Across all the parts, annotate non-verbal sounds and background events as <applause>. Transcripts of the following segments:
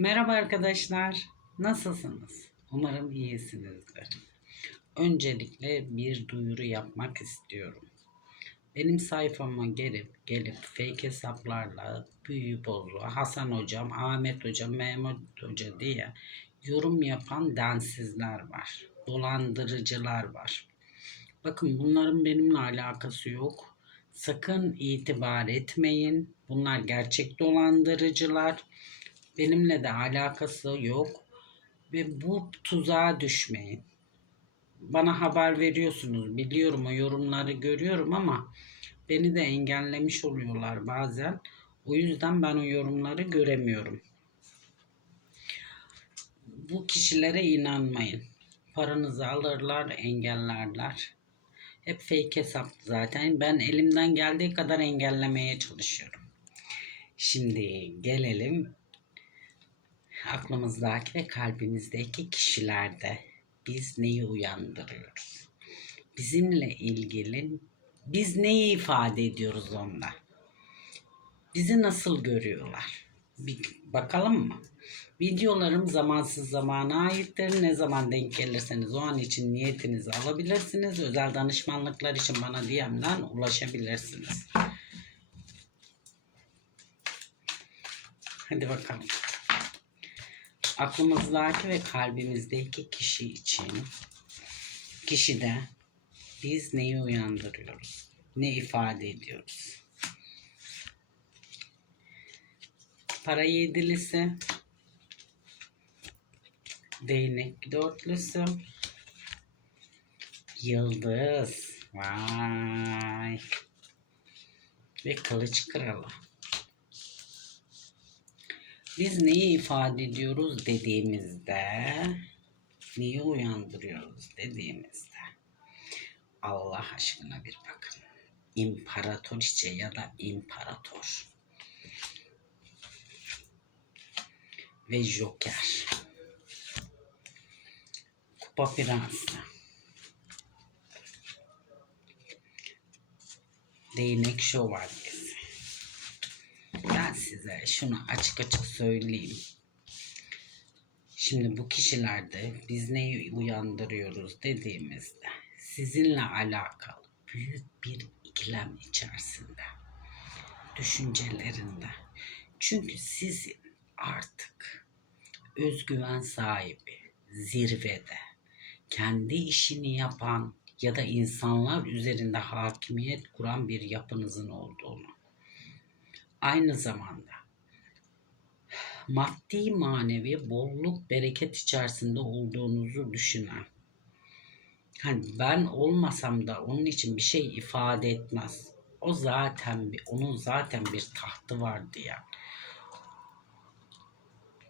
Merhaba arkadaşlar. Nasılsınız? Umarım iyisinizdir. Öncelikle bir duyuru yapmak istiyorum. Benim sayfama gelip gelip fake hesaplarla büyü bozu, Hasan hocam, Ahmet hocam, Mehmet hoca diye yorum yapan densizler var. Dolandırıcılar var. Bakın bunların benimle alakası yok. Sakın itibar etmeyin. Bunlar gerçek dolandırıcılar. Benimle de alakası yok. Ve bu tuzağa düşmeyin. Bana haber veriyorsunuz. Biliyorum o yorumları görüyorum ama beni de engellemiş oluyorlar bazen. O yüzden ben o yorumları göremiyorum. Bu kişilere inanmayın. Paranızı alırlar, engellerler. Hep fake hesap zaten. Ben elimden geldiği kadar engellemeye çalışıyorum. Şimdi gelelim aklımızdaki ve kalbimizdeki kişilerde biz neyi uyandırıyoruz? Bizimle ilgili biz neyi ifade ediyoruz onda? Bizi nasıl görüyorlar? Bir bakalım mı? Videolarım zamansız zamana aittir. Ne zaman denk gelirseniz o an için niyetinizi alabilirsiniz. Özel danışmanlıklar için bana DM'den ulaşabilirsiniz. Hadi bakalım. Aklımızdaki ve kalbimizdeki kişi için kişide biz neyi uyandırıyoruz? Ne ifade ediyoruz? Para yedilisi, değnek dörtlüsü, yıldız, vay ve kılıç kralı. Biz neyi ifade ediyoruz dediğimizde, neyi uyandırıyoruz dediğimizde, Allah aşkına bir bakın. İmparatoriçe ya da imparator. Ve Joker. Kupa Prensi. Değnek Şövalyesi. Size şunu açık açık söyleyeyim. Şimdi bu kişilerde biz neyi uyandırıyoruz dediğimizde sizinle alakalı büyük bir ikilem içerisinde. Düşüncelerinde. Çünkü sizin artık özgüven sahibi, zirvede, kendi işini yapan ya da insanlar üzerinde hakimiyet kuran bir yapınızın olduğunu aynı zamanda maddi manevi bolluk bereket içerisinde olduğunuzu düşünen hani ben olmasam da onun için bir şey ifade etmez. O zaten bir, onun zaten bir tahtı var diye.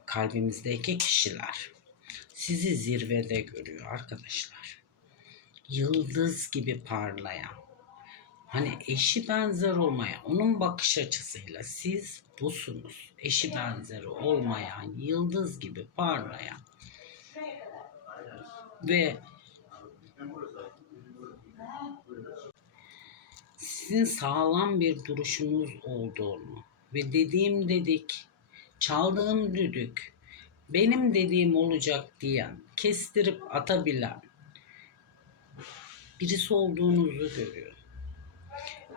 Kalbimizdeki kişiler sizi zirvede görüyor arkadaşlar. Yıldız gibi parlayan, Hani eşi benzer olmayan, onun bakış açısıyla siz busunuz. Eşi benzeri olmayan, yıldız gibi parlayan ve sizin sağlam bir duruşunuz olduğunu ve dediğim dedik, çaldığım düdük, benim dediğim olacak diyen, kestirip atabilen birisi olduğunuzu görüyor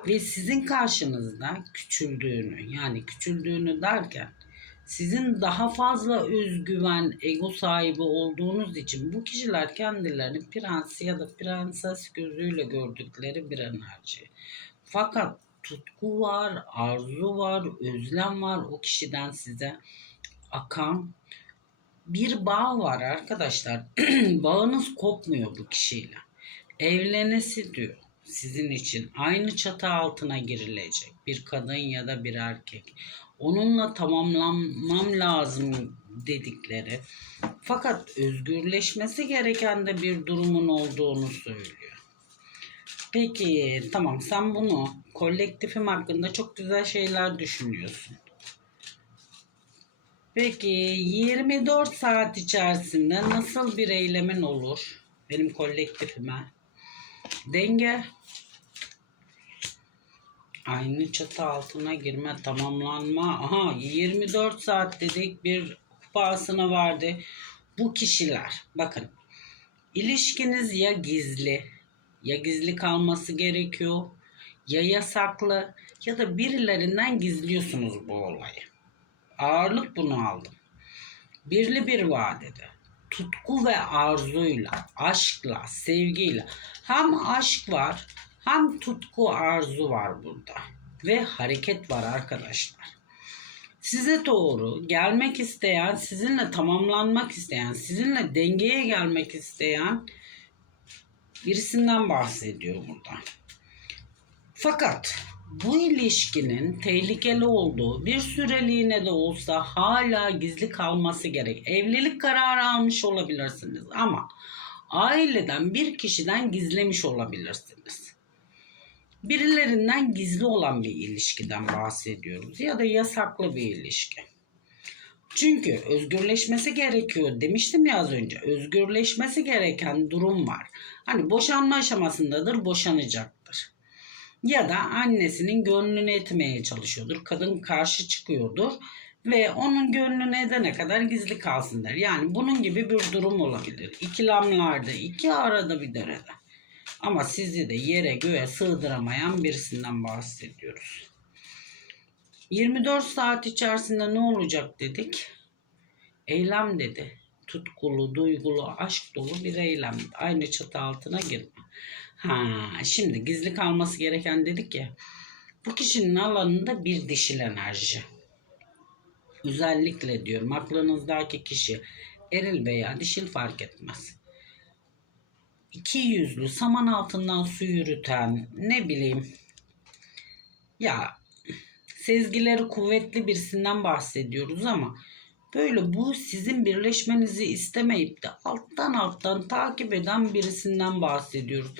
ve sizin karşınızda küçüldüğünü yani küçüldüğünü derken sizin daha fazla özgüven, ego sahibi olduğunuz için bu kişiler kendilerini prens ya da prenses gözüyle gördükleri bir enerji. Fakat tutku var, arzu var, özlem var o kişiden size akan bir bağ var arkadaşlar. <clears throat> Bağınız kopmuyor bu kişiyle. Evlenesi diyor sizin için aynı çatı altına girilecek bir kadın ya da bir erkek onunla tamamlanmam lazım dedikleri fakat özgürleşmesi gereken de bir durumun olduğunu söylüyor. Peki tamam sen bunu kolektifim hakkında çok güzel şeyler düşünüyorsun. Peki 24 saat içerisinde nasıl bir eylemin olur benim kolektifime? Denge aynı çatı altına girme tamamlanma aha 24 saat dedik bir kupasını verdi. Bu kişiler bakın ilişkiniz ya gizli ya gizli kalması gerekiyor ya yasaklı ya da birilerinden gizliyorsunuz bu olayı. Ağırlık bunu aldım. Birli bir vadede tutku ve arzuyla, aşkla, sevgiyle hem aşk var hem tutku arzu var burada ve hareket var arkadaşlar. Size doğru gelmek isteyen, sizinle tamamlanmak isteyen, sizinle dengeye gelmek isteyen birisinden bahsediyor burada. Fakat bu ilişkinin tehlikeli olduğu bir süreliğine de olsa hala gizli kalması gerek. Evlilik kararı almış olabilirsiniz ama aileden bir kişiden gizlemiş olabilirsiniz. Birilerinden gizli olan bir ilişkiden bahsediyoruz ya da yasaklı bir ilişki. Çünkü özgürleşmesi gerekiyor demiştim ya az önce. Özgürleşmesi gereken durum var. Hani boşanma aşamasındadır, boşanacaktır. Ya da annesinin gönlünü etmeye çalışıyordur. Kadın karşı çıkıyordur ve onun gönlünü edene kadar gizli kalsın der. Yani bunun gibi bir durum olabilir. İkilemlerde, iki arada bir derede. Ama sizi de yere göğe sığdıramayan birisinden bahsediyoruz. 24 saat içerisinde ne olacak dedik? Eylem dedi. Tutkulu, duygulu, aşk dolu bir eylem. Aynı çatı altına girme. Ha, şimdi gizli kalması gereken dedik ya. Bu kişinin alanında bir dişil enerji. Özellikle diyorum aklınızdaki kişi eril veya dişil fark etmez. İki yüzlü saman altından su yürüten ne bileyim ya sezgileri kuvvetli birisinden bahsediyoruz ama böyle bu sizin birleşmenizi istemeyip de alttan alttan takip eden birisinden bahsediyoruz.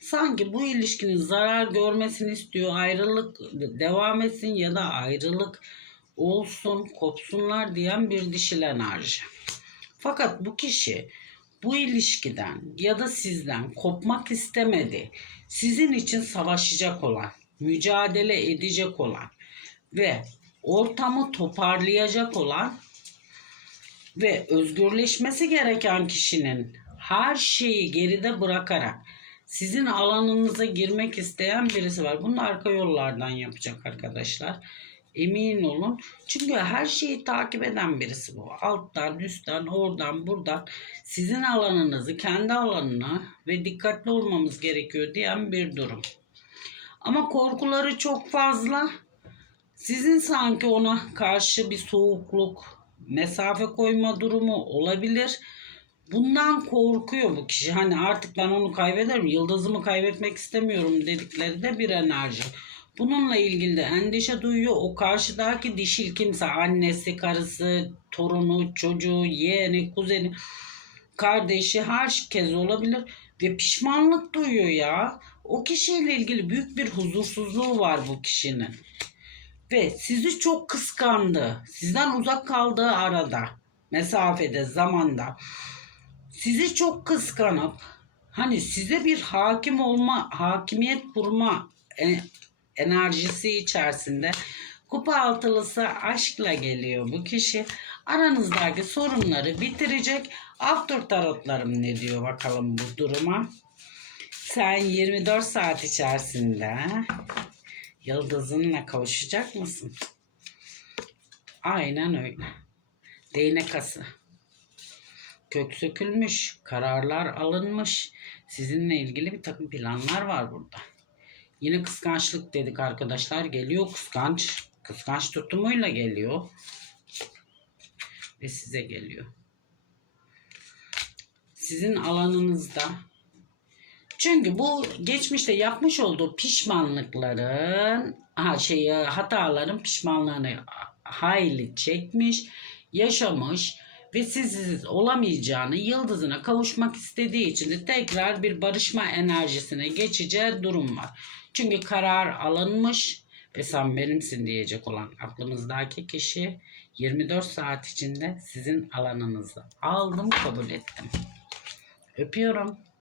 Sanki bu ilişkinin zarar görmesini istiyor, ayrılık devam etsin ya da ayrılık olsun, kopsunlar diyen bir dişil enerji. Fakat bu kişi bu ilişkiden ya da sizden kopmak istemedi. Sizin için savaşacak olan, mücadele edecek olan ve ortamı toparlayacak olan ve özgürleşmesi gereken kişinin her şeyi geride bırakarak sizin alanınıza girmek isteyen birisi var. Bunu arka yollardan yapacak arkadaşlar. Emin olun. Çünkü her şeyi takip eden birisi bu. Alttan, üstten, oradan, buradan sizin alanınızı, kendi alanına ve dikkatli olmamız gerekiyor diyen bir durum. Ama korkuları çok fazla. Sizin sanki ona karşı bir soğukluk, mesafe koyma durumu olabilir. Bundan korkuyor bu kişi. Hani artık ben onu kaybederim, yıldızımı kaybetmek istemiyorum dedikleri de bir enerji. Bununla ilgili de endişe duyuyor. O karşıdaki dişil kimse annesi, karısı, torunu, çocuğu, yeğeni, kuzeni, kardeşi herkes olabilir ve pişmanlık duyuyor ya. O kişiyle ilgili büyük bir huzursuzluğu var bu kişinin. Ve sizi çok kıskandı. Sizden uzak kaldığı arada, mesafede, zamanda. Sizi çok kıskanıp hani size bir hakim olma, hakimiyet kurma e, enerjisi içerisinde kupa altılısı aşkla geliyor bu kişi. Aranızdaki sorunları bitirecek. After tarotlarım ne diyor bakalım bu duruma. Sen 24 saat içerisinde yıldızınla kavuşacak mısın? Aynen öyle. Değnek ası. Kök sökülmüş, kararlar alınmış. Sizinle ilgili bir takım planlar var burada. Yine kıskançlık dedik arkadaşlar. Geliyor kıskanç. Kıskanç tutumuyla geliyor. Ve size geliyor. Sizin alanınızda çünkü bu geçmişte yapmış olduğu pişmanlıkların ha şey hataların pişmanlığını hayli çekmiş, yaşamış ve sizsiz olamayacağını yıldızına kavuşmak istediği için de tekrar bir barışma enerjisine geçeceği durum var. Çünkü karar alınmış ve sen benimsin diyecek olan aklımızdaki kişi 24 saat içinde sizin alanınızı aldım kabul ettim. Öpüyorum.